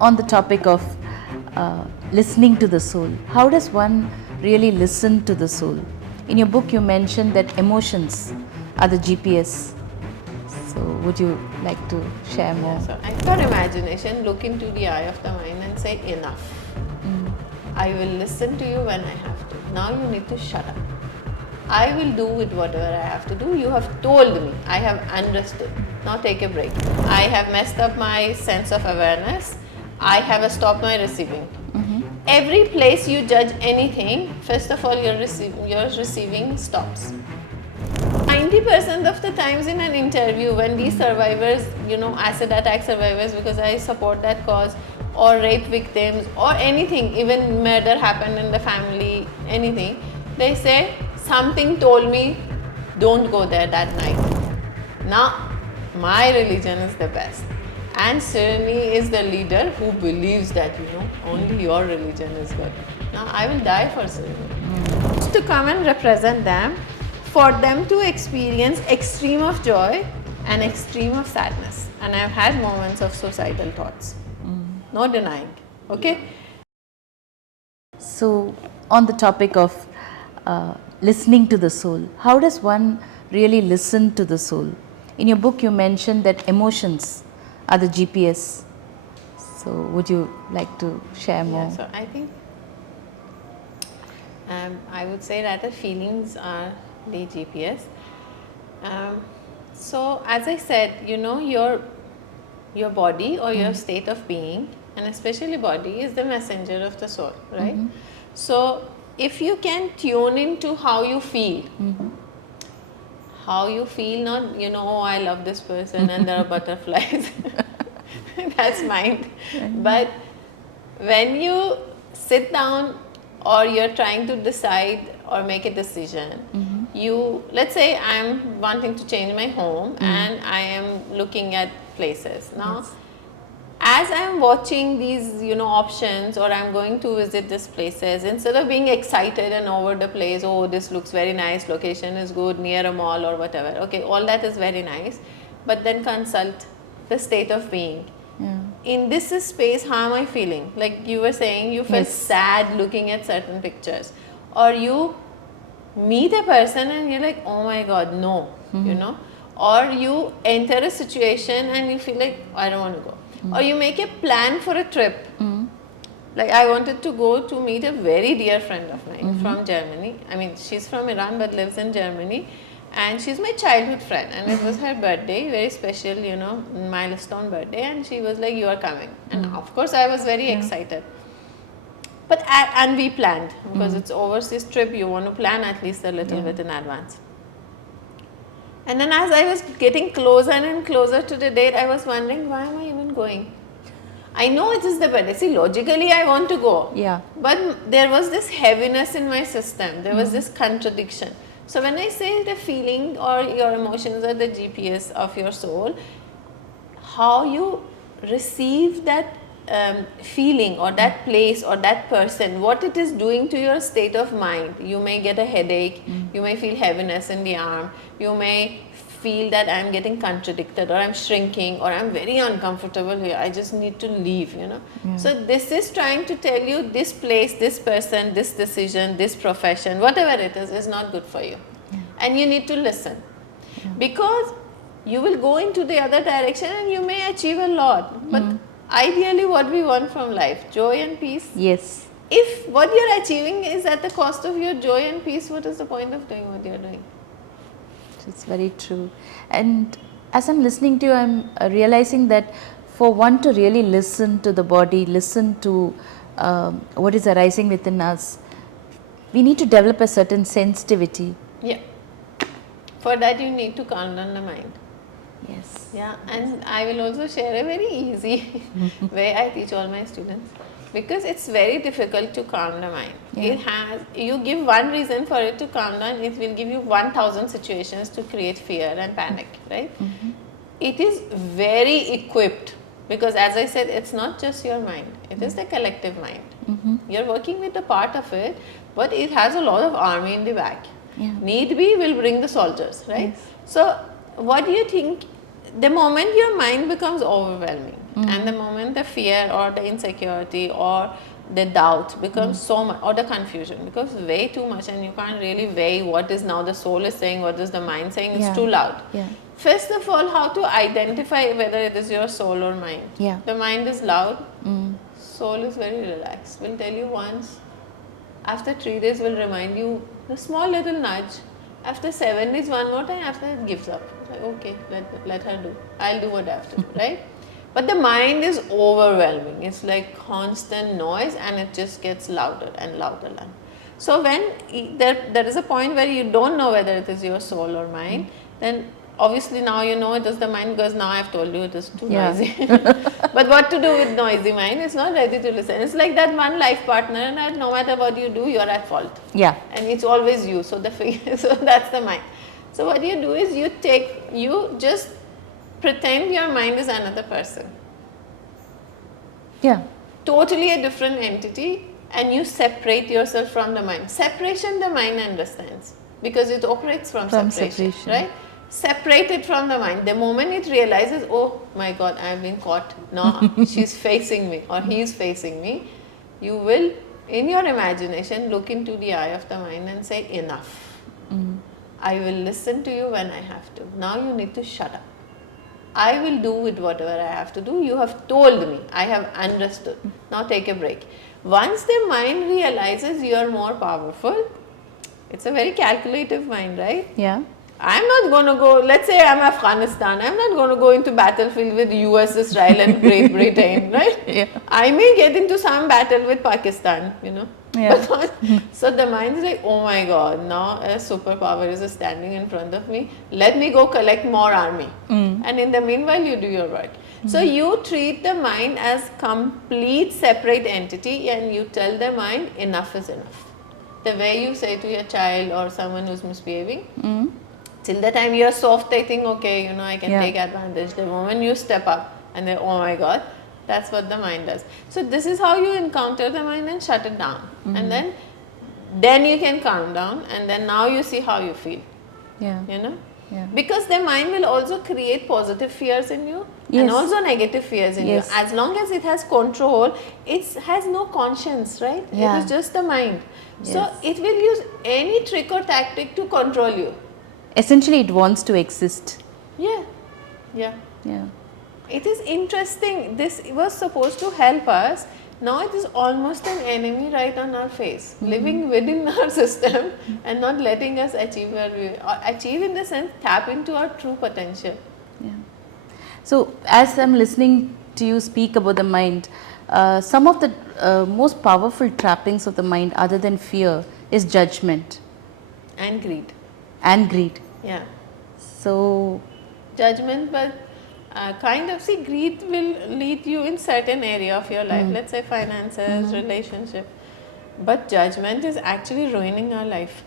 on the topic of listening to the soul, how does one really listen to the soul? In your book, you mentioned that emotions are the GPS. So, would you like to share more? So, for imagination, look into the eye of the mind and say, enough. I will listen to you when I have to. Now you need to shut up. I will do with whatever I have to do. You have told me. I have understood. Now take a break. I have messed up my sense of awareness. I have stopped my receiving. Every place you judge anything, first of all, your receiving stops. 90% of the times in an interview, when these survivors, acid attack survivors, because I support that cause, or rape victims, or anything, even murder happened in the family, anything, they say, something told me, don't go there that night. Now, my religion is the best. And Srini is the leader who believes that, only your religion is good. Now, I will die for Srini. To come and represent them, for them to experience extreme of joy and extreme of sadness. And I've had moments of suicidal thoughts. No denying. Okay? So, on the topic of listening to the soul, how does one really listen to the soul? In your book, you mentioned that emotions are the GPS. So, would you like to share more? So I think I would say that the feelings are the GPS. So as I said, your body or your state of being, and especially body, is the messenger of the soul, right? So if you can tune into how you feel, not, oh, I love this person and there are butterflies. That's mind. But when you sit down or you're trying to decide or make a decision, let's say I'm wanting to change my home and I am looking at places. Now, as I'm watching these, options, or I'm going to visit these places, instead of being excited and over the place, oh, this looks very nice, location is good, near a mall or whatever. Okay, all that is very nice. But then consult the state of being. In this space, how am I feeling? Like you were saying, you felt sad looking at certain pictures. Or you meet a person and you're like, oh my God, no, Or you enter a situation and you feel like, I don't want to go. Or you make a plan for a trip. Like I wanted to go to meet a very dear friend of mine from Germany. I mean, she's from Iran but lives in Germany. And she's my childhood friend, and it was her birthday, very special, milestone birthday, and she was like, you are coming. And of course I was very excited. But and we planned, because it's overseas trip, you want to plan at least a little bit in advance. And then as I was getting closer and closer to the date, I was wondering, why am I even going? I know it is the birthday. See, logically I want to go. Yeah. But there was this heaviness in my system. There was this contradiction. So when I say the feeling or your emotions are the GPS of your soul, how you receive that feeling or that place or that person, what it is doing to your state of mind. You may get a headache, you may feel heaviness in the arm, you may feel that I'm getting contradicted, or I'm shrinking, or I'm very uncomfortable here, I just need to leave, So this is trying to tell you this place, this person, this decision, this profession, whatever it is not good for you. And you need to listen. Because you will go into the other direction and you may achieve a lot. But ideally what we want from life, joy and peace. Yes. If what you're achieving is at the cost of your joy and peace, what is the point of doing what you're doing? It's very true. And as I'm listening to you, I'm realizing that for one to really listen to the body, listen to what is arising within us, we need to develop a certain sensitivity. Yeah. For that you need to calm down the mind. Yes. Yeah, and I will also share a very easy way I teach all my students. Because it's very difficult to calm the mind. You give one reason for it to calm down, it will give you 1000 situations to create fear and panic, right? It is very equipped, because as I said, it's not just your mind, it is the collective mind. You're working with a part of it, but it has a lot of army in the back. Need be, will bring the soldiers, right? So what do you think, the moment your mind becomes overwhelming, And the moment the fear or the insecurity or the doubt becomes so much, or the confusion becomes way too much, and you can't really weigh what is now the soul is saying, what is the mind saying, it's Yeah. too loud. Yeah. First of all, how to identify whether it is your soul or mind. Yeah. The mind is loud, soul is very relaxed. Will tell you once, after 3 days will remind you the small little nudge. After 7 days, one more time, after it gives up. It's like, okay, let her do. I'll do what I have to do, right? But the mind is overwhelming. It's like constant noise, and it just gets louder and louder. So when there is a point where you don't know whether it is your soul or mind, then obviously now you know it is the mind, because now I've told you it is too Yeah. noisy. But what to do with noisy mind? It's not ready to listen. It's like that one life partner, and no matter what you do, you're at fault. Yeah. And it's always you. So so that's the mind. So what you do is you just pretend your mind is another person, Yeah. totally a different entity, and you separate yourself from the mind. Separation the mind understands, because it operates from separation, right? Separate it from the mind. The moment it realizes, oh my God, I have been caught. No, she's facing me or he is facing me. You will, in your imagination, look into the eye of the mind and say, enough. I will listen to you when I have to. Now you need to shut up. I will do with whatever I have to do. You have told me. I have understood. Now take a break. Once the mind realizes you are more powerful, it's a very calculative mind, right? Yeah. I'm not going to go, let's say I'm Afghanistan, I'm not going to go into battlefield with US, Israel and Great Britain, right? Yeah. I may get into some battle with Pakistan, Yeah. But so the mind is like, oh my God, now a superpower is standing in front of me. Let me go collect more army. And in the meanwhile, you do your work. So you treat the mind as complete separate entity, and you tell the mind, enough is enough. The way you say to your child or someone who's misbehaving, till the time you're soft, they think, okay, I can take advantage. The moment you step up and they, oh my God, that's what the mind does. So this is how you encounter the mind and shut it down. And then you can calm down, and then now you see how you feel, Yeah. Yeah. Because the mind will also create positive fears in you Yes. and also negative fears in Yes. you. As long as it has control, it has no conscience, right? Yeah. It is just the mind. So Yes. it will use any trick or tactic to control you. Essentially, it wants to exist. Yeah. Yeah. It is interesting. This was supposed to help us. Now it is almost an enemy right on our face, living within our system and not letting us achieve achieve in the sense, tap into our true potential. Yeah. So, as I'm listening to you speak about the mind, some of the most powerful trappings of the mind, other than fear, is judgment And greed. and greed. Yeah. So, Judgment, but greed will lead you in certain area of your life. Let's say finances, relationship. But judgment is actually ruining our life.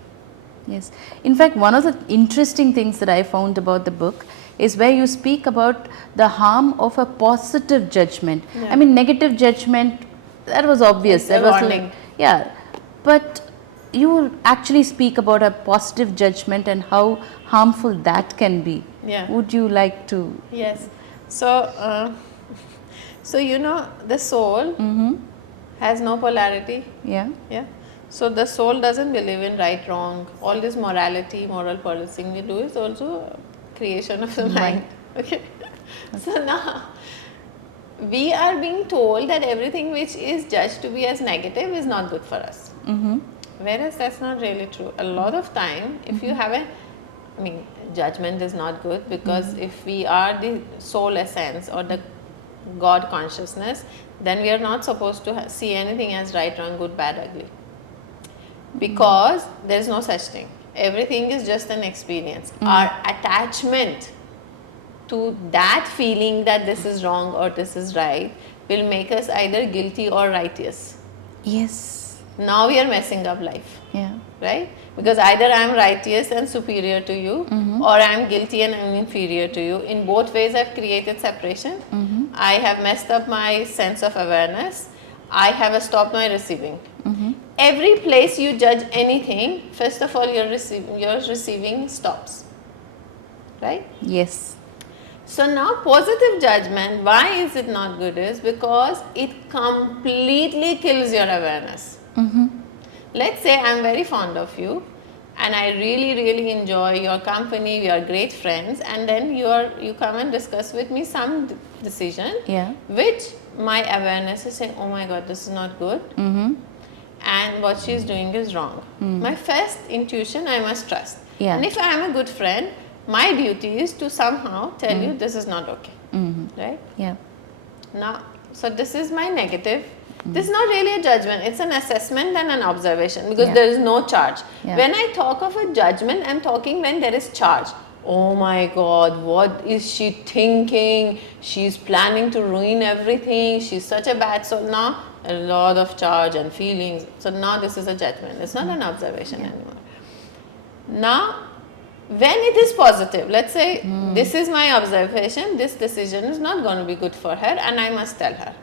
yes. In fact, one of the interesting things that I found about the book is where you speak about the harm of a positive judgment. Yeah. I mean, negative judgment, that was obvious. It's That a was warning. yeah. But you actually speak about a positive judgment and how harmful that can be. Yeah. Would you like to? Yes. So, the soul has no polarity. Yeah. Yeah. So the soul doesn't believe in right, wrong. All this morality, moral policing we do is also creation of the mind. Okay. So now we are being told that everything which is judged to be as negative is not good for us. Whereas that's not really true. A lot of time, if you have judgment is not good, because if we are the soul essence or the God consciousness, then we are not supposed to see anything as right, wrong, good, bad, ugly. Because there is no such thing. Everything is just an experience. Our attachment to that feeling that this is wrong or this is right will make us either guilty or righteous. Yes. Now we are messing up life. Yeah. Right? Because either I am righteous and superior to you, or I am guilty and I am inferior to you. In both ways, I have created separation. I have messed up my sense of awareness. I have stopped my receiving. Every place you judge anything, first of all, your receiving stops. Right? Yes. So now positive judgment, why is it not good, is because it completely kills your awareness. Let's say I'm very fond of you and I really enjoy your company, we are great friends, and then you come and discuss with me some decision which my awareness is saying, oh my god, this is not good, and what she is doing is wrong. My first intuition, I must trust. And if I am a good friend, my duty is to somehow tell you this is not okay. Right? Now, so this is my negative. This is not really a judgment, it's an assessment and an observation, because there is no charge. When I talk of a judgment, I'm talking when there is charge. Oh my god, what is she thinking? She's planning to ruin everything. She's such a bad soul. Now, a lot of charge and feelings. So now this is a judgment. It's not an observation anymore. Now, when it is positive, let's say this is my observation, this decision is not going to be good for her and I must tell her.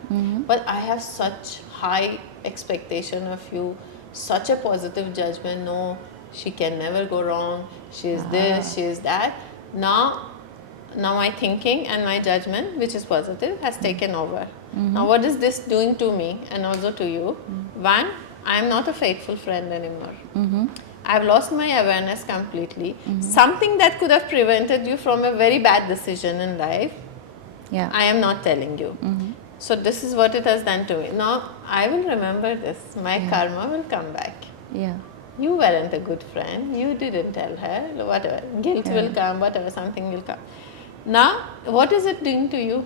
But I have such high expectation of you, such a positive judgment, no, she can never go wrong, she is this, she is that. Now my thinking and my judgment, which is positive, has taken over. Now what is this doing to me and also to you? One, I am not a faithful friend anymore. I've lost my awareness completely. Something that could have prevented you from a very bad decision in life, I am not telling you. So this is what it has done to me. Now I will remember this. My karma will come back. You weren't a good friend. You didn't tell her. Whatever. Guilt will come. Whatever. Something will come. Now, what is it doing to you?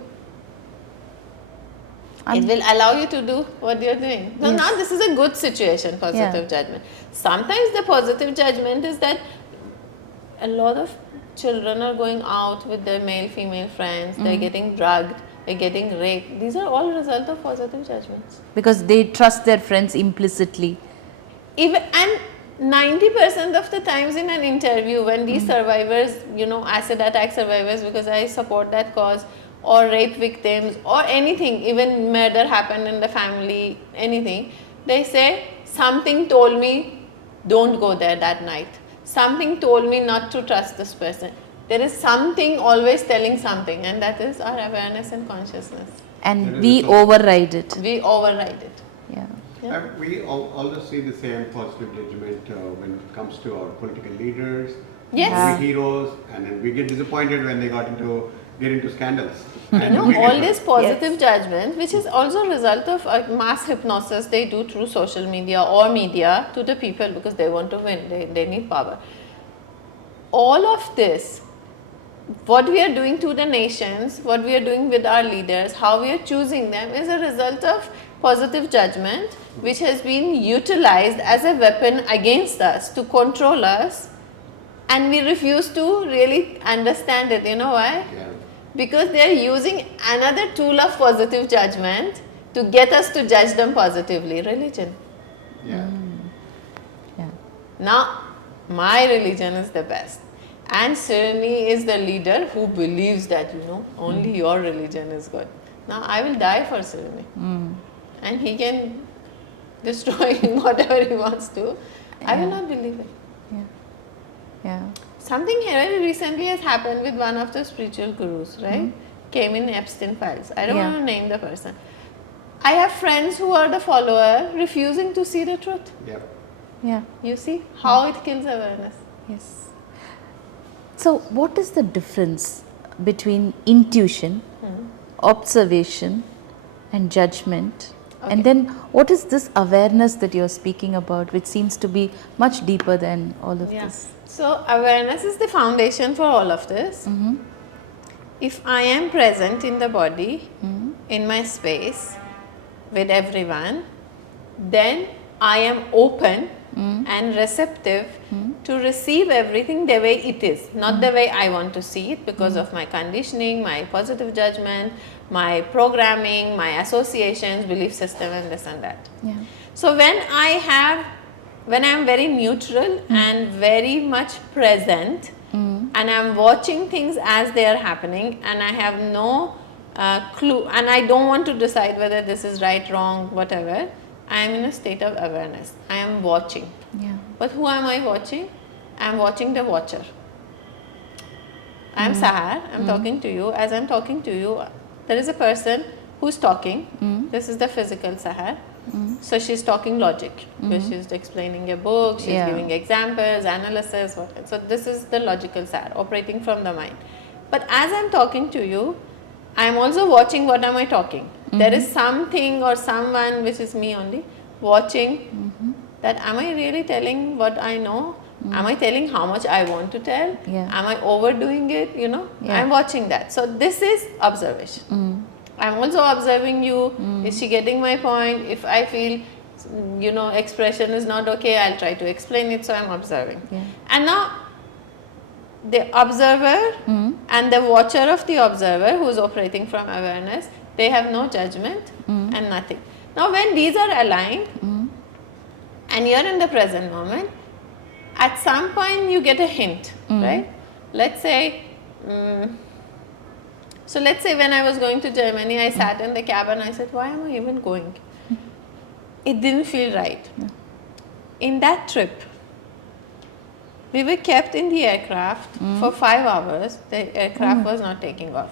It will allow you to do what you're doing. So now this is a good situation, positive judgment. Sometimes the positive judgment is that a lot of children are going out with their male, female friends, they're getting drugged, they're getting raped. These are all result of positive judgments. Because they trust their friends implicitly. And 90% of the times in an interview, when these survivors, acid attack survivors, because I support that cause, or rape victims, or anything, even murder happened in the family, anything, they say, something told me don't go there that night. Something told me not to trust this person. There is something always telling something, and that is our awareness and consciousness. And we override it. We override it. We always see the same positive judgment when it comes to our political leaders, Yes. movie heroes, and then we get disappointed when they get into scandals. All this positive judgment, which is also a result of mass hypnosis they do through social media or media to the people, because they want to win, they need power. All of this, what we are doing to the nations, what we are doing with our leaders, how we are choosing them, is a result of positive judgment, which has been utilized as a weapon against us to control us, and we refuse to really understand it. You know why? Because they are using another tool of positive judgment to get us to judge them positively. Religion. Now, my religion is the best. And Srini is the leader who believes that, only your religion is good. Now, I will die for Srini. And he can destroy whatever he wants to. I will not believe it. Something very recently has happened with one of the spiritual gurus, right? Came in Epstein files. I don't want to name the person. I have friends who are the follower refusing to see the truth. You see how it kills awareness. So what is the difference between intuition, observation and judgment? And then what is this awareness that you're speaking about, which seems to be much deeper than all of this? So awareness is the foundation for all of this. If I am present in the body, in my space, with everyone, then I am open and receptive to receive everything the way it is, not the way I want to see it, because of my conditioning, my positive judgment, my programming, my associations, belief system, and this and that. So when I am very neutral and very much present, and I am watching things as they are happening, and I have no clue, and I don't want to decide whether this is right, wrong, whatever, I am in a state of awareness. I am watching. But who am I watching? I am watching the watcher. I'm Sahar, I'm talking to you. As I'm talking to you, there is a person who's talking. This is the physical Sahar. So she's talking logic, because she's explaining a book, she's Yeah. giving examples, analysis, what. So this is the logical Sahar, operating from the mind. But as I'm talking to you, I'm also watching what am I talking. There is something or someone, which is me only, watching that am I really telling what I know? Am I telling how much I want to tell? Yeah. Am I overdoing it? You know, Yeah. I'm watching that. So this is observation. I'm also observing you. Is she getting my point? If I feel, you know, expression is not okay, I'll try to explain it. So I'm observing. Yeah. And now the observer and the watcher of the observer, who is operating from awareness, they have no judgment and nothing. Now when these are aligned and you're in the present moment, at some point you get a hint, right? Let's say, so let's say when I was going to Germany, I sat in the cab and I said, why am I even going? It didn't feel right. In that trip, we were kept in the aircraft for 5 hours. The aircraft was not taking off.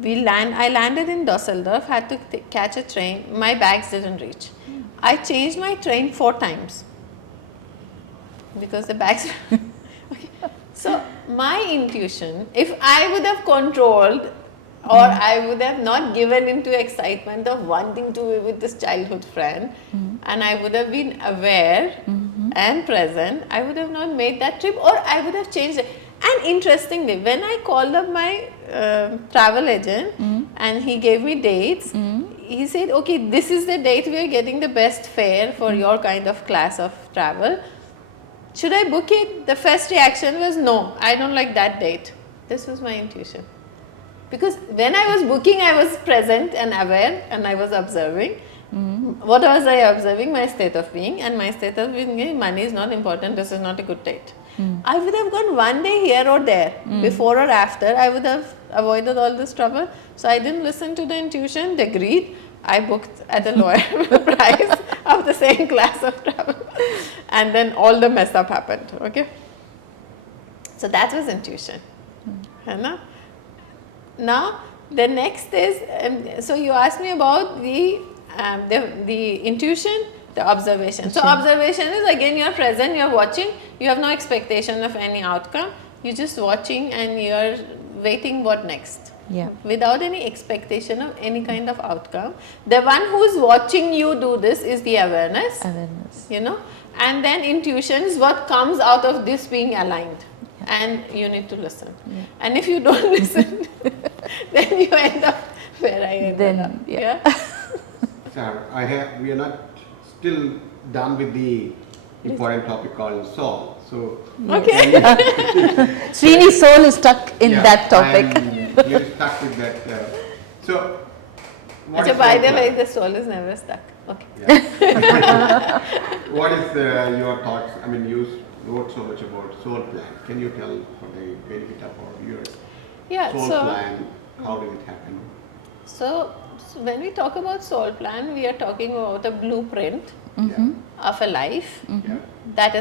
I landed in Dusseldorf, had to catch a train. My bags didn't reach. I changed my train 4 times because the bags. Okay. So my intuition, if I would have controlled, or I would have not given into excitement of wanting to be with this childhood friend, and I would have been aware and present, I would have not made that trip, or I would have changed it. And interestingly, when I called up my travel agent and he gave me dates, he said, okay, this is the date we are getting the best fare for your kind of class of travel. Should I book it? The first reaction was, no, I don't like that date. This was my intuition. Because when I was booking, I was present and aware and I was observing. What was I observing? My state of being. And my state of being is, money is not important, this is not a good date. I would have gone one day here or there, before or after, I would have avoided all this trouble. So I didn't listen to the intuition, they agreed. I booked at a lower price of the same class of travel. And then all the mess up happened, okay? So that was intuition. Now, the next is, so you asked me about the intuition, the observation. So observation is, again, you're present, you're watching, you have no expectation of any outcome. You're just watching and you're waiting what next. Yeah. Without any expectation of any kind of outcome. The one who's watching you do this is the awareness. Awareness. You know, and then intuition is what comes out of this being aligned. And you need to listen. Yeah. And if you don't listen, then you end up where I ended up. Yeah. Sir, we are not still done with the important topic called soul. So Okay. Srini's soul is stuck in that topic. You're stuck with that. So, what So is by soul the way, plan? the soul is never stuck. Okay. Yeah. What is your thoughts? I mean, you wrote so much about soul plan. Can you tell for the benefit of our viewers? Yeah. Soul So, plan, how did it happen? so when we talk about soul plan, we are talking about a blueprint Yeah. of a life Yeah. that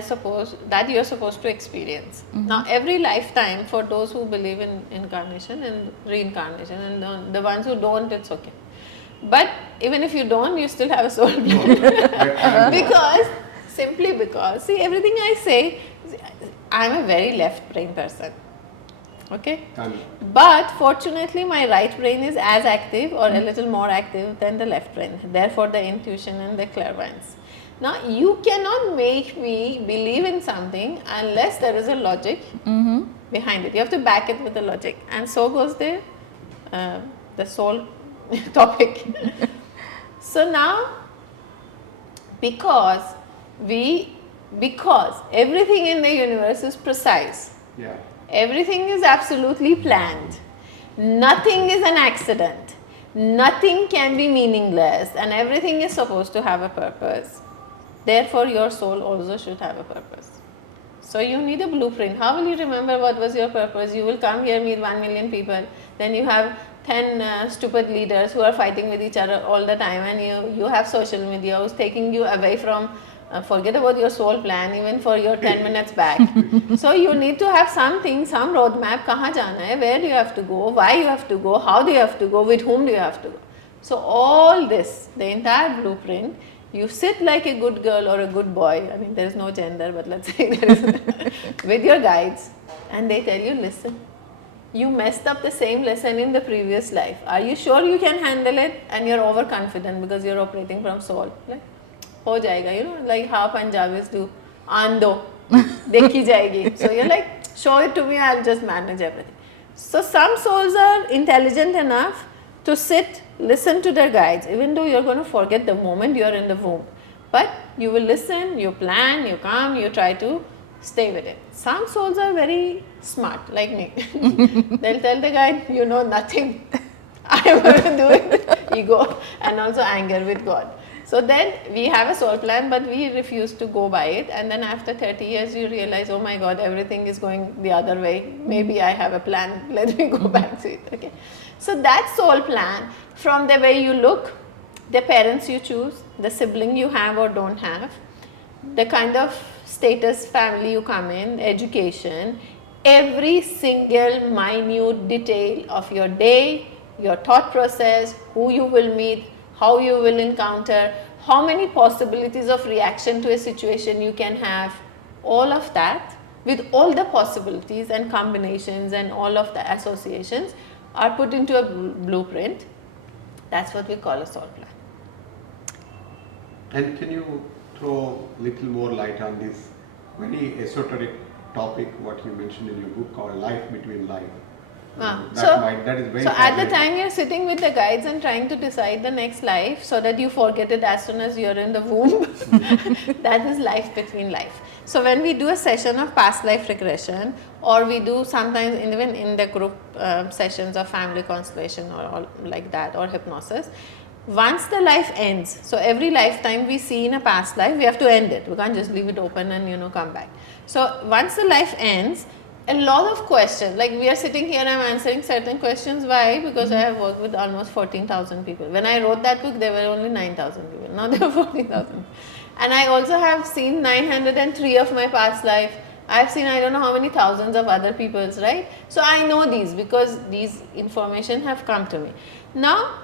you're supposed to experience. Now, every lifetime, for those who believe in incarnation and reincarnation, and the ones who don't, it's okay. But even if you don't, you still have a soul plan. Simply because, see, everything I say, I'm a very left brain person. Okay? But fortunately, my right brain is as active or a little more active than the left brain. Therefore, the intuition and the clairvoyance. Now, you cannot make me believe in something unless there is a logic behind it. You have to back it with a logic. And so goes the soul topic. So now, because everything in the universe is precise. Yeah. Everything is absolutely planned. Nothing is an accident. Nothing can be meaningless, and everything is supposed to have a purpose. Therefore, your soul also should have a purpose. So you need a blueprint. How will you remember what was your purpose? You will come here, meet 1 million people, then you have 10 stupid leaders who are fighting with each other all the time, and you have social media who's taking you away from forget about your soul plan even for your 10 minutes back. So you need to have something, some roadmap, kahan jana hai, where do you have to go, why you have to go, how do you have to go, with whom do you have to go. So all this, the entire blueprint, you sit like a good girl or a good boy, I mean there is no gender, but let's say there is, with your guides, and they tell you, listen, you messed up the same lesson in the previous life. Are you sure you can handle it? And you're overconfident because you're operating from soul. Like, ho jayega, you know, like how Punjabis do, ando, dekhi jayegi. So you're like, show it to me, I'll just manage everything. So some souls are intelligent enough to sit, listen to their guides, even though you're going to forget the moment you're in the womb. But you will listen, you plan, you come, you try to stay with it. Some souls are very smart, like me. They'll tell the guide, you know nothing. I'm going to do it. Ego and also anger with God. So then we have a soul plan, but we refuse to go by it. And then after 30 years, you realize, oh my God, everything is going the other way. Maybe I have a plan. Let me go back to it. Okay. So that soul plan, from the way you look, the parents you choose, the sibling you have or don't have, the kind of status family you come in, education, every single minute detail of your day, your thought process, who you will meet, how you will encounter, how many possibilities of reaction to a situation you can have, all of that with all the possibilities and combinations and all of the associations are put into a blueprint. That's what we call a soul plan. And can you throw a little more light on this very esoteric topic what you mentioned in your book called life between life? That is very so at the time you're sitting with the guides and trying to decide the next life so that you forget it as soon as you're in the womb. That is life between life. So when we do a session of past life regression, or we do sometimes even in the group sessions of family constellation or like that, or hypnosis, once the life ends, so every lifetime we see in a past life, we have to end it. We can't just leave it open and come back. So once the life ends, a lot of questions, like we are sitting here, I'm answering certain questions. Why? Because I have worked with almost 14,000 people. When I wrote that book, there were only 9,000 people. Now there are 14,000. And I also have seen 903 of my past life. I've seen I don't know how many thousands of other people's, right? So I know these because these information have come to me. Now,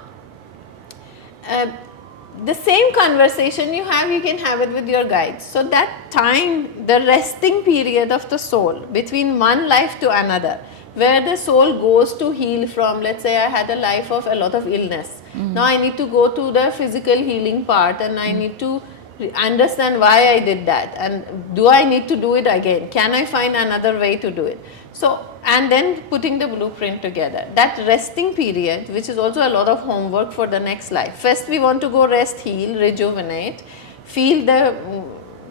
the same conversation you can have it with your guides. So that time, the resting period of the soul between one life to another, where the soul goes to heal from, let's say I had a life of a lot of illness. Now I need to go to the physical healing part, and I need to understand why I did that, and do I need to do it again? Can I find another way to do it? So, and then putting the blueprint together. That resting period, which is also a lot of homework for the next life. First we want to go rest, heal, rejuvenate, feel the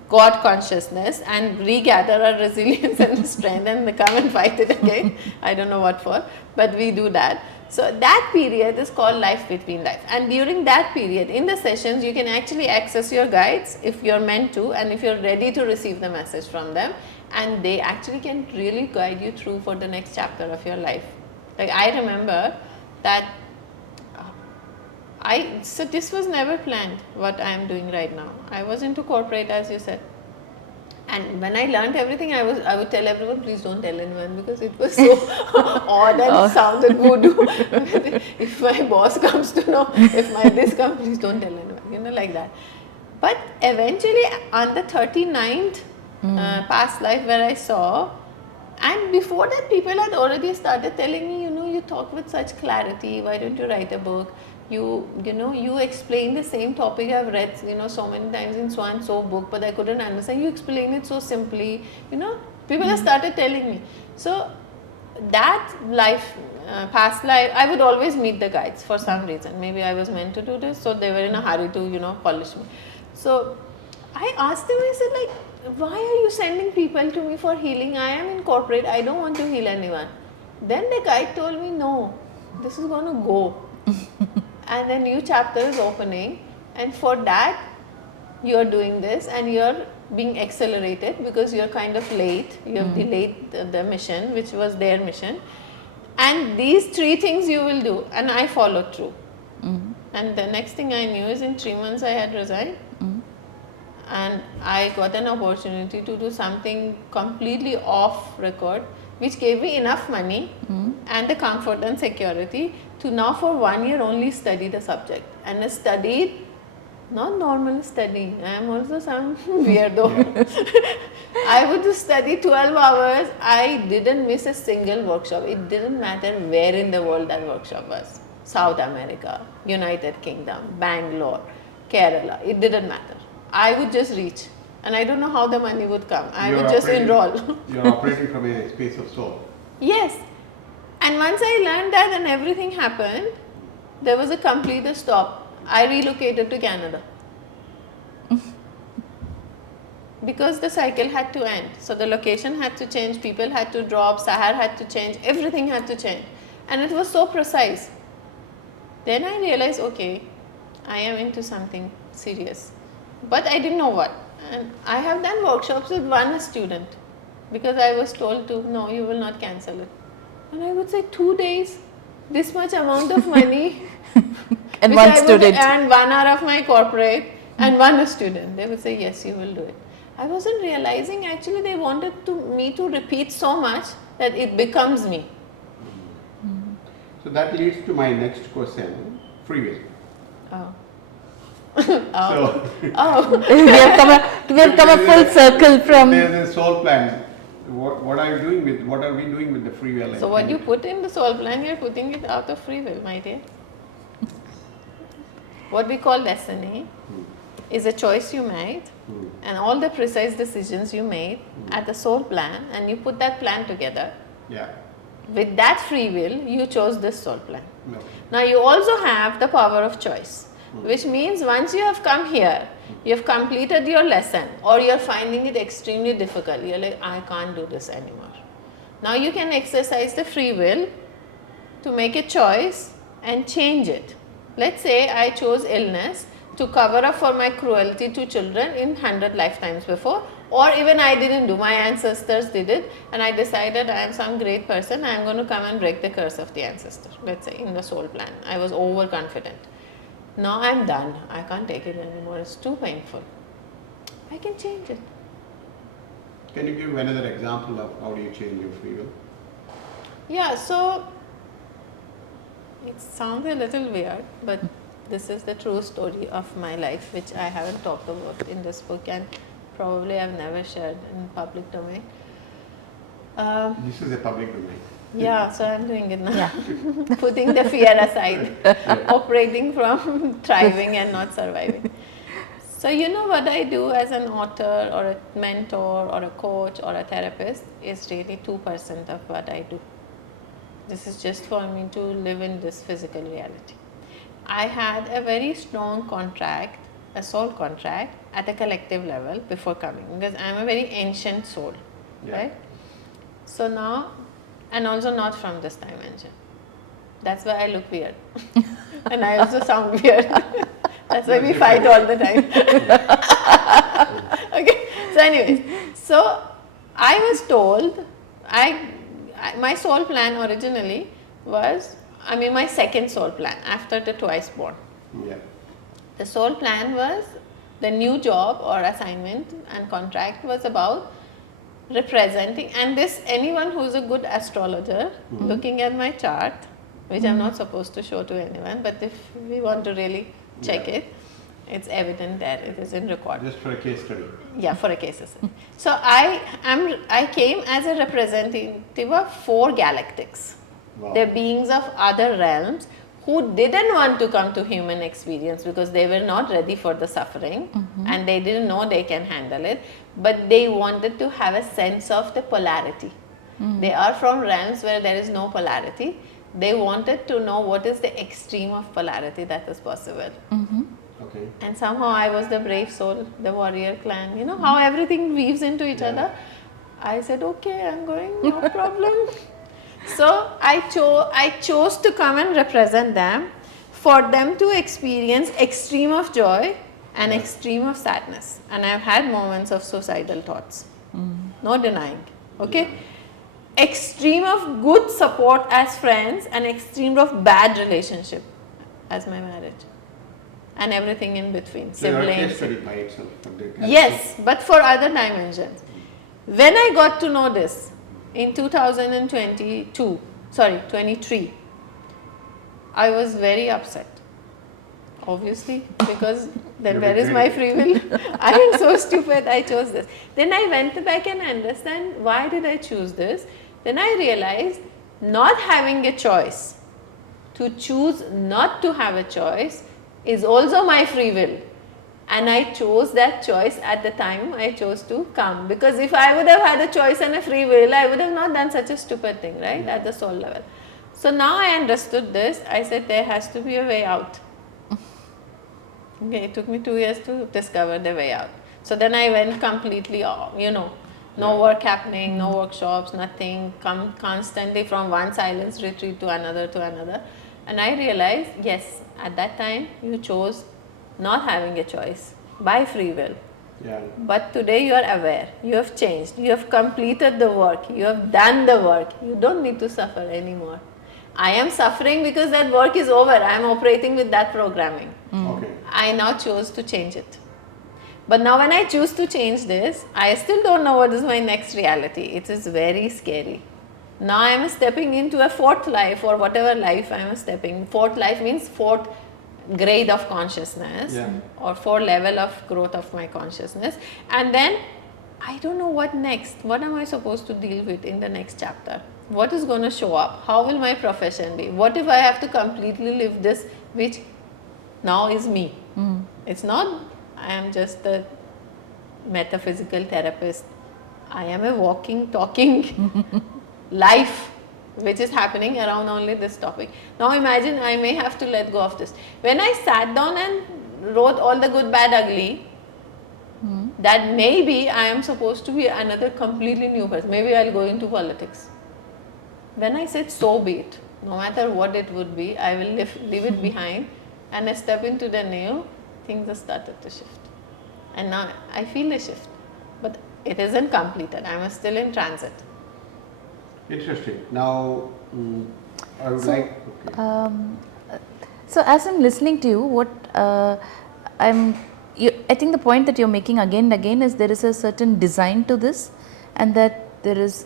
God consciousness and regather our resilience and strength and come and fight it again. I don't know what for, but we do that. So that period is called life between life, and during that period in the sessions you can actually access your guides if you're meant to, and if you're ready to receive the message from them, and they actually can really guide you through for the next chapter of your life. Like I remember that so this was never planned what I am doing right now. I was into corporate, as you said. And when I learned everything, I would tell everyone, please don't tell anyone, because it was so odd and it sounded voodoo. If my boss comes to know, if my this comes, please don't tell anyone, like that. But eventually on the 39th past life where I saw, and before that people had already started telling me, you talk with such clarity, why don't you write a book? You explain the same topic I've read, so many times in so and so book, but I couldn't understand. You explain it so simply, people have started telling me. So that life, past life, I would always meet the guides for some reason. Maybe I was meant to do this, so they were in a hurry to, polish me. So I asked them, I said, like, why are you sending people to me for healing? I am in corporate, I don't want to heal anyone. Then the guide told me, no, this is going to go. And a new chapter is opening, and for that you are doing this, and you are being accelerated because you are kind of late, you have delayed the mission, which was their mission, And these 3 things you will do, and I followed through. And the next thing I knew is in 3 months I had resigned. And I got an opportunity to do something completely off record, which gave me enough money and the comfort and security to now for 1 year only study the subject. And I studied, not normal studying, I am also some weirdo. I would just study 12 hours. I didn't miss a single workshop. It didn't matter where in the world that workshop was. South America, United Kingdom, Bangalore, Kerala, it didn't matter. I would just reach, and I don't know how the money would come. I would just enroll. You're operating from a space of soul. Yes. And once I learned that and everything happened, there was a complete stop. I relocated to Canada. Because the cycle had to end. So the location had to change, people had to drop, Sahar had to change, everything had to change. And it was so precise. Then I realized, okay, I am into something serious. But I didn't know what. And I have done workshops with one student because I was told to, no, you will not cancel it. And I would say 2 days, this much amount of money. And one student. And 1 hour of my corporate and one student. They would say, yes, you will do it. I wasn't realizing actually they wanted me to repeat so much that it becomes me. So that leads to my next question, free will. Oh. So, we have come a full circle from. There's a soul plan. What are we doing with the free will? So what you put in the soul plan, you're putting it out of free will, my dear. What we call destiny is a choice you made and all the precise decisions you made at the soul plan, and you put that plan together. Yeah. With that free will, you chose this soul plan. Okay. Now you also have the power of choice, which means once you have come here, you have completed your lesson or you are finding it extremely difficult. You are like, I can't do this anymore. Now you can exercise the free will to make a choice and change it. Let's say I chose illness to cover up for my cruelty to children in 100 lifetimes before, or even I didn't do, my ancestors did it, and I decided I am some great person, I am going to come and break the curse of the ancestor, let's say in the soul plan. I was overconfident. Now I am done, I can't take it anymore, it's too painful. I can change it. Can you give another example of how do you change your free will? Yeah, so it sounds a little weird, but this is the true story of my life, which I haven't talked about in this book and probably I've never shared in public domain. This is a public domain. Yeah, so I'm doing it now. Putting the fear aside, operating from thriving and not surviving. So you know what I do as an author or a mentor or a coach or a therapist is really 2% of what I do. This is just for me to live in this physical reality. I had a very strong contract, a soul contract at a collective level before coming, because I am a very ancient soul, right? So now, and also not from this dimension. That's why I look weird. And I also sound weird. That's why we fight all the time. Okay, so anyways, so I was told, my soul plan originally was, my second soul plan after the twice born. Yeah. The soul plan was, the new job or assignment and contract was about representing, and this, anyone who's a good astrologer looking at my chart, which I'm not supposed to show to anyone, but if we want to really check it, it's evident there, it is in record. Just for a case study. Yeah, for a case study. So I came as a representative of 4 galactics. Wow. They're beings of other realms who didn't want to come to human experience because they were not ready for the suffering and they didn't know they can handle it, but they wanted to have a sense of the polarity. They are from realms where there is no polarity. They wanted to know what is the extreme of polarity that is possible. Okay. And somehow I was the brave soul, the warrior clan. You know how everything weaves into each other? I said, okay, I'm going, no problem. So I chose to come and represent them, for them to experience extreme of joy and extreme of sadness. And I've had moments of suicidal thoughts, no denying. Okay. extreme of good support as friends and extreme of bad relationship as my marriage, and everything in between, So your case siblings. study by itself. But they can Yes, but for other dimensions. When I got to know this in 23, I was very upset. Obviously, because then where is my free will? I am so stupid, I chose this. Then I went back and understand why did I choose this. Then I realized not having a choice, to choose not to have a choice is also my free will. And I chose that choice at the time I chose to come. Because if I would have had a choice and a free will, I would have not done such a stupid thing, right? At the soul level. So now I understood this. I said there has to be a way out. Okay, it took me 2 years to discover the way out. So then I went completely, no work happening, no workshops, nothing, come constantly from one silence retreat to another. And I realized, yes, at that time you chose not having a choice by free will. Yeah. But today you are aware, you have changed, you have completed the work, you have done the work, you don't need to suffer anymore. I am suffering because that work is over, I am operating with that programming. Okay. I now chose to change it. But now when I choose to change this, I still don't know what is my next reality. It is very scary. Now I am stepping into a fourth life, or whatever life I am stepping. Fourth life means fourth grade of consciousness, or fourth level of growth of my consciousness. And then I don't know what next. What am I supposed to deal with in the next chapter? What is going to show up? How will my profession be? What if I have to completely live this, which now is me? It's not, I am just a metaphysical therapist. I am a walking, talking life which is happening around only this topic. Now imagine I may have to let go of this. When I sat down and wrote all the good, bad, ugly, that maybe I am supposed to be another completely new person. Maybe I'll go into politics. When I said so be it, no matter what it would be, I will leave it behind and I step into the new, things have started to shift. And now I feel a shift, but it isn't completed. I am still in transit. Interesting. Now, I would like. Okay. So as I'm listening to you, I think the point that you're making again and again is there is a certain design to this, and that there is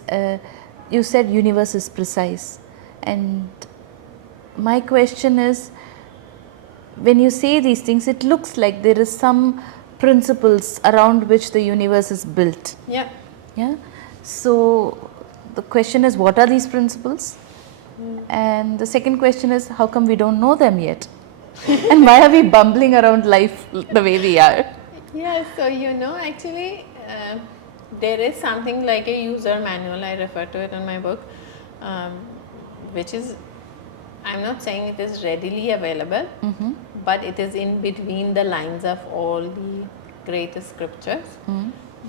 you said universe is precise, and my question is, when you say these things, it looks like there is some principles around which the universe is built. Yeah. So the question is, what are these principles? And the second question is, how come we don't know them yet? And why are we bumbling around life the way we are? Yeah, so actually there is something like a user manual, I refer to it in my book, which is, I'm not saying it is readily available, but it is in between the lines of all the great scriptures.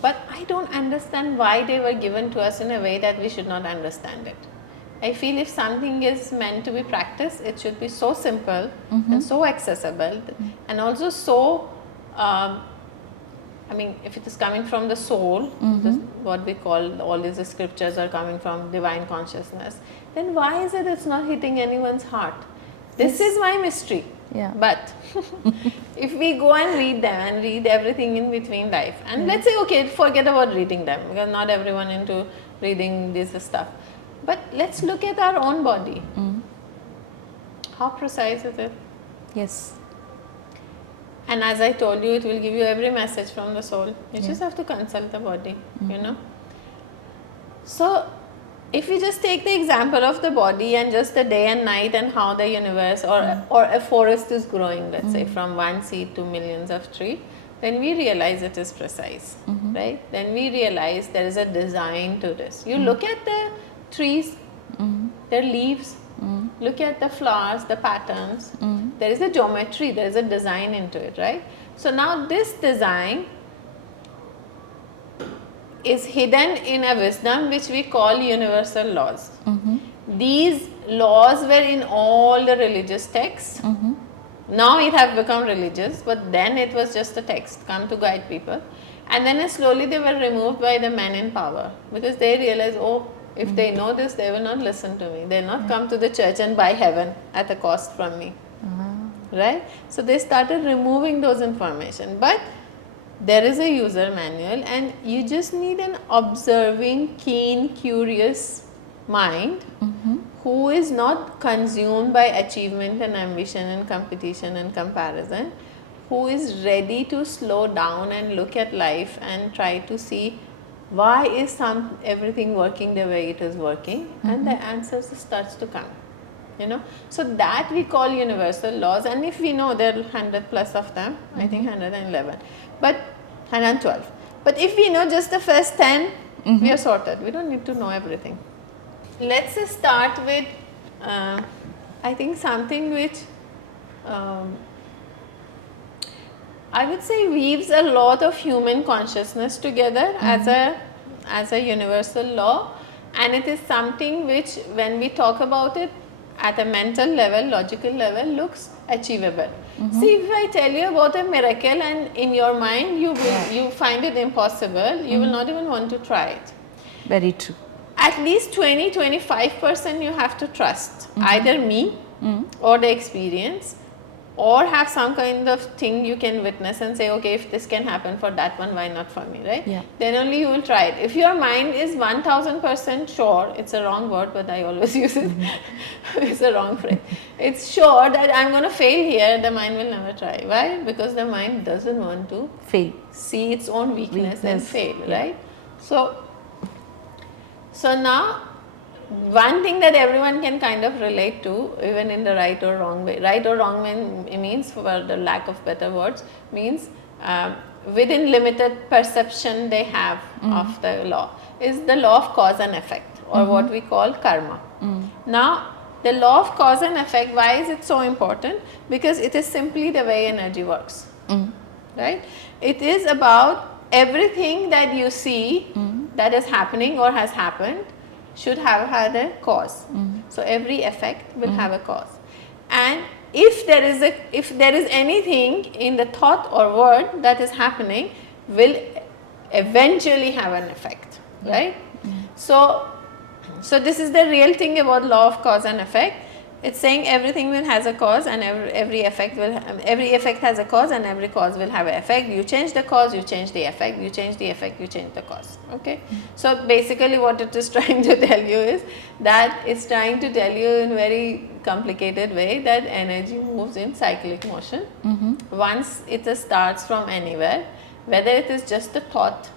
But I don't understand why they were given to us in a way that we should not understand it. I feel if something is meant to be practiced, it should be so simple and so accessible, and also so, if it is coming from the soul, what we call all these scriptures are coming from divine consciousness, then why is it it's not hitting anyone's heart? This is my mystery. Yeah. But if we go and read them and read everything in between life, and let's say, okay, forget about reading them, because not everyone into reading this stuff. But let's look at our own body. How precise is it? Yes. And as I told you, it will give you every message from the soul. You just have to consult the body, So, if we just take the example of the body and just the day and night and how the universe or a forest is growing, let's say, from one seed to millions of trees, then we realize it is precise, right? Then we realize there is a design to this. You look at the trees, their leaves, look at the flowers, the patterns. There is a geometry, there is a design into it, right? So now this design is hidden in a wisdom which we call universal laws. These laws were in all the religious texts. Now it have become religious, but then it was just a text come to guide people. And then slowly they were removed by the men in power, because they realized, oh, If they know this, they will not listen to me. They'll not come to the church and buy heaven at a cost from me. Right? So they started removing those information. But there is a user manual, and you just need an observing, keen, curious mind who is not consumed by achievement and ambition and competition and comparison, who is ready to slow down and look at life and try to see why is everything working the way it is working, and the answers starts to come. So that we call universal laws, and if we know there are 100 plus of them, I think 111, but 112. But if we know just the first 10, we are sorted. We don't need to know everything. Let's just start with, I think something which I would say weaves a lot of human consciousness together as a universal law, and it is something which, when we talk about it at a mental level, logical level, looks achievable. See, if I tell you about a miracle and in your mind you find it impossible, you will not even want to try it. Very true. At least 20-25% you have to trust either me or the experience, or have some kind of thing you can witness and say, okay, if this can happen for that one, why not for me, right? Yeah. Then only you will try it. If your mind is 1000% sure, it's a wrong word but I always use it, it's a wrong phrase, it's sure that I'm going to fail here, the mind will never try. Why? Because the mind doesn't want to Fail. see its own weakness. And fail, right? So now, one thing that everyone can kind of relate to, even in the right or wrong way. Right or wrong means, for the lack of better words, means within limited perception they have of the law, is the law of cause and effect, or what we call karma. Now, the law of cause and effect, why is it so important? Because it is simply the way energy works. Right? It is about everything that you see that is happening or has happened should have had a cause. So every effect will have a cause, and if there is anything in the thought or word that is happening, will eventually have an effect, right? So this is the real thing about law of cause and effect. It's saying everything has a cause, and every effect has a cause, and every cause will have an effect. You change the cause, you change the effect. You change the effect, you change the cause. Okay. So basically, what it is trying to tell you is that it's trying to tell you in very complicated way that energy moves in cyclic motion. Once it starts from anywhere, whether it is just a thought,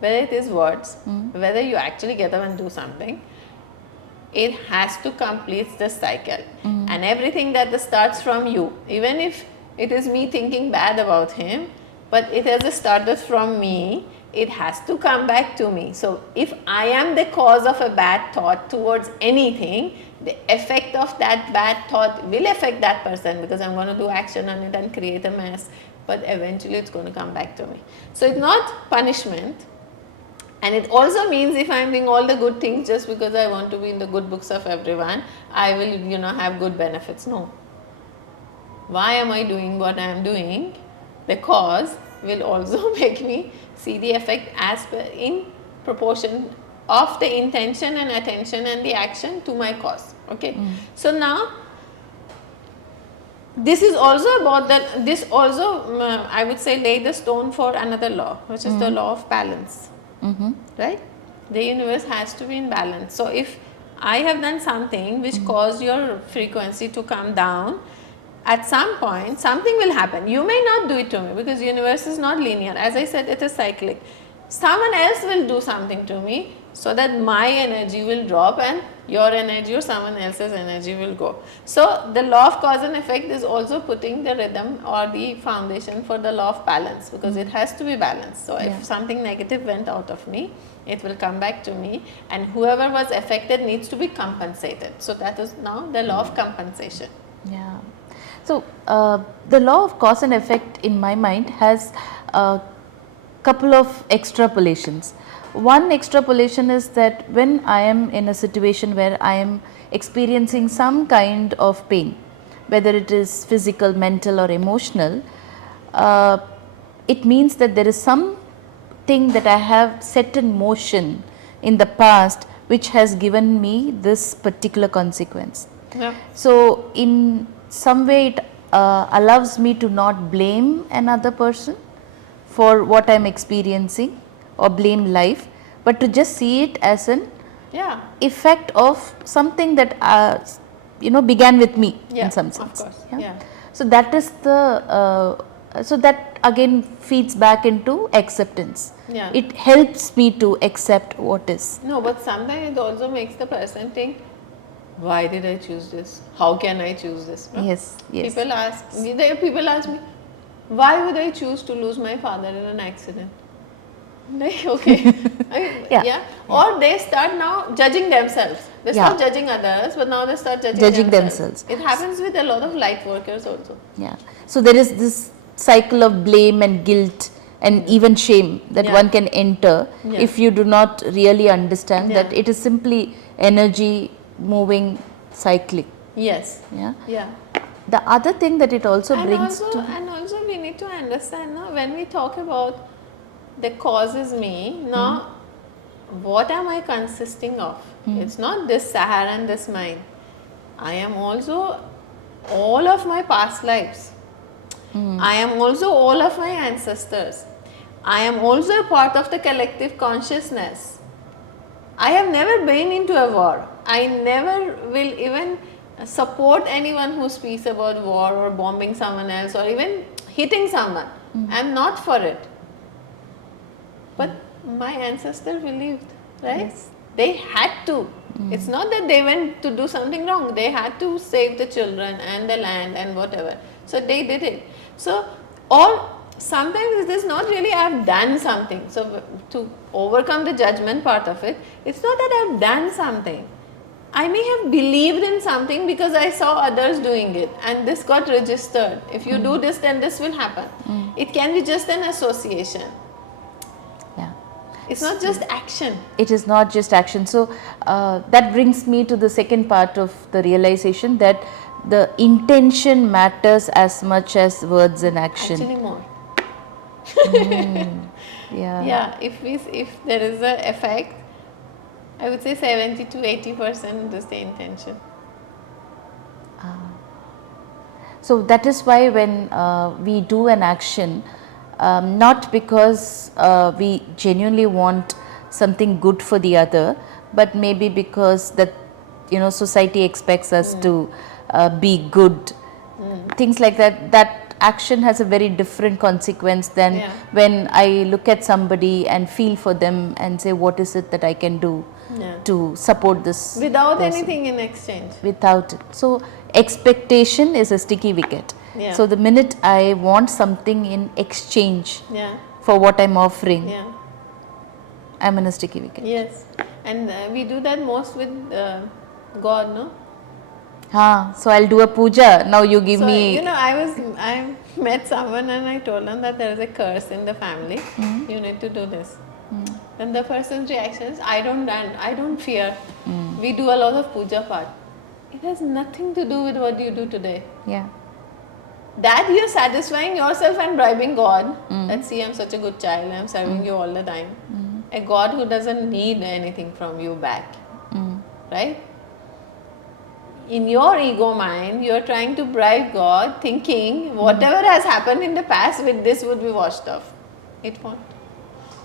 whether it is words, whether you actually get up and do something, it has to complete the cycle. And everything that starts from you, even if it is me thinking bad about him, but it has started from me, it has to come back to me. So if I am the cause of a bad thought towards anything, the effect of that bad thought will affect that person, because I'm going to do action on it and create a mess, but eventually it's going to come back to me. So it's not punishment. And it also means if I am doing all the good things just because I want to be in the good books of everyone, I will, have good benefits. No. Why am I doing what I am doing? The cause will also make me see the effect as in proportion of the intention and attention and the action to my cause. Okay. So now, this is also about I would say, lay the stone for another law, which is the law of balance. Right? The universe has to be in balance. So if I have done something which caused your frequency to come down, at some point something will happen. You may not do it to me, because universe is not linear. As I said, it is cyclic. Someone else will do something to me so that my energy will drop and your energy or someone else's energy will go. So the law of cause and effect is also putting the rhythm or the foundation for the law of balance, because it has to be balanced. So if something negative went out of me, it will come back to me, and whoever was affected needs to be compensated. So that is now the law of compensation. Yeah. So the law of cause and effect in my mind has a couple of extrapolations. One extrapolation is that when I am in a situation where I am experiencing some kind of pain, whether it is physical, mental or emotional, it means that there is something that I have set in motion in the past which has given me this particular consequence. Yeah. So in some way it allows me to not blame another person for what I'm experiencing or blame life, but to just see it as an Yeah. effect of something that began with me Yeah, in some of sense. course. Yeah. So that is the so that again feeds back into acceptance. Yeah. It helps me to accept what is. No, but sometimes it also makes the person think, why did I choose this? How can I choose this? No? Yes, yes. People ask me, why would I choose to lose my father in an accident? Like, okay. Yeah. Or they start now judging themselves. They Yeah. stop judging others, but now they start judging, Judging themselves. themselves. It happens with a lot of light workers also. Yeah. So there is this cycle of blame and guilt and even shame that Yeah. one can enter Yeah. if you do not really understand Yeah. that it is simply energy moving, cycling. Yes. Yeah. Yeah. The other thing that it also And brings also, to and also we need to understand now when we talk about the cause is me, now what am I consisting of? It's not this Sahar and this mind. I am also all of my past lives. I am also all of my ancestors. I am also a part of the collective consciousness. I have never been into a war. I never will even support anyone who speaks about war or bombing someone else or even hitting someone. I am not for it. But my ancestors believed, right? Yes. They had to. It's not that they went to do something wrong. They had to save the children and the land and whatever. So they did it. So, or sometimes it is not really I have done something. So to overcome the judgment part of it, it's not that I have done something. I may have believed in something because I saw others doing it and this got registered. If you do this, then this will happen. It can be just an association. yeah. It's not just action. It is not just action. So that brings me to the second part of the realization that the intention matters as much as words and action. Actually more. Yeah. Yeah, if there is a effect, I would say 70 to 80% is the intention. So that is why when we do an action, not because we genuinely want something good for the other, but maybe because that society expects us to be good, things like that. That action has a very different consequence than Yeah. when I look at somebody and feel for them and say, what is it that I can do Yeah. to support this Without person? anything in exchange. Without it. So expectation is a sticky wicket. Yeah. So the minute I want something in exchange Yeah. for what I'm offering, Yeah. I'm in a sticky wicket. Yes. And we do that most with God, no? So I'll do a puja. Now you give So, me. I met someone and I told them that there is a curse in the family. You need to do this. Then the person's reaction is, I don't fear. We do a lot of puja part. It has nothing to do with what you do today. Yeah. That you're satisfying yourself and bribing God. That see, I'm such a good child, I'm serving you all the time. A God who doesn't need anything from you back. Right? In your ego mind, you're trying to bribe God, thinking whatever has happened in the past with this would be washed off. It won't.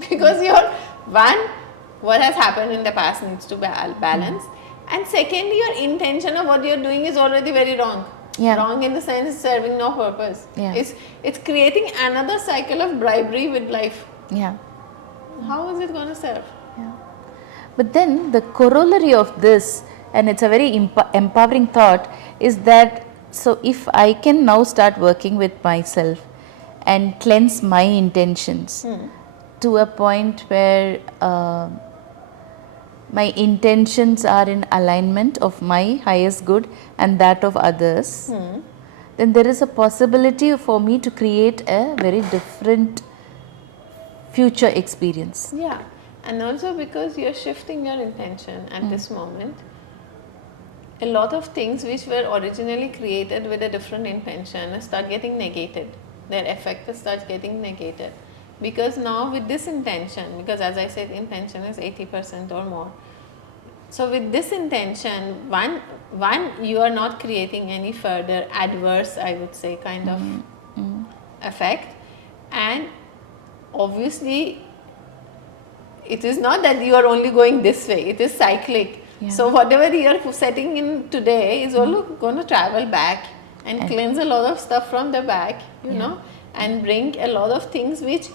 Because what has happened in the past needs to be balanced. And secondly, your intention of what you're doing is already very wrong. Yeah. Wrong in the sense serving no purpose. Yeah. It's creating another cycle of bribery with life. Yeah. How is it going to serve? Yeah. But then the corollary of this, and it's a very empowering thought, is that so if I can now start working with myself and cleanse my intentions to a point where my intentions are in alignment of my highest good and that of others, then there is a possibility for me to create a very different future experience. Yeah, and also because you're shifting your intention at this moment, a lot of things which were originally created with a different intention start getting negated. Their effect starts getting negated. Because now with this intention, because as I said, intention is 80% or more, So with this intention, one you are not creating any further adverse, I would say, kind of effect, and obviously it is not that you are only going this way, it is cyclic. Yeah. So whatever you are setting in today is also going to travel back and cleanse a lot of stuff from the back, you know, and bring a lot of things which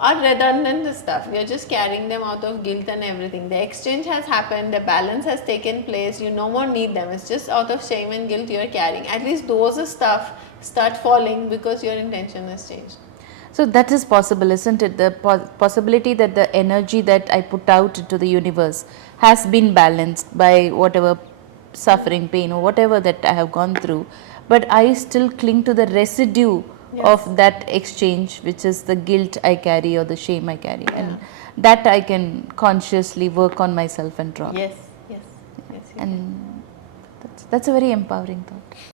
are redundant stuff. We are just carrying them out of guilt and everything. The exchange has happened, the balance has taken place, you no more need them. It's just out of shame and guilt you are carrying. At least those stuff start falling because your intention has changed. So that is possible, isn't it? The possibility that the energy that I put out into the universe has been balanced by whatever suffering, pain, or whatever that I have gone through, but I still cling to the residue of that exchange, which is the guilt I carry or the shame I carry, and that I can consciously work on myself and drop. Yes, yes, yes. And that's a very empowering thought.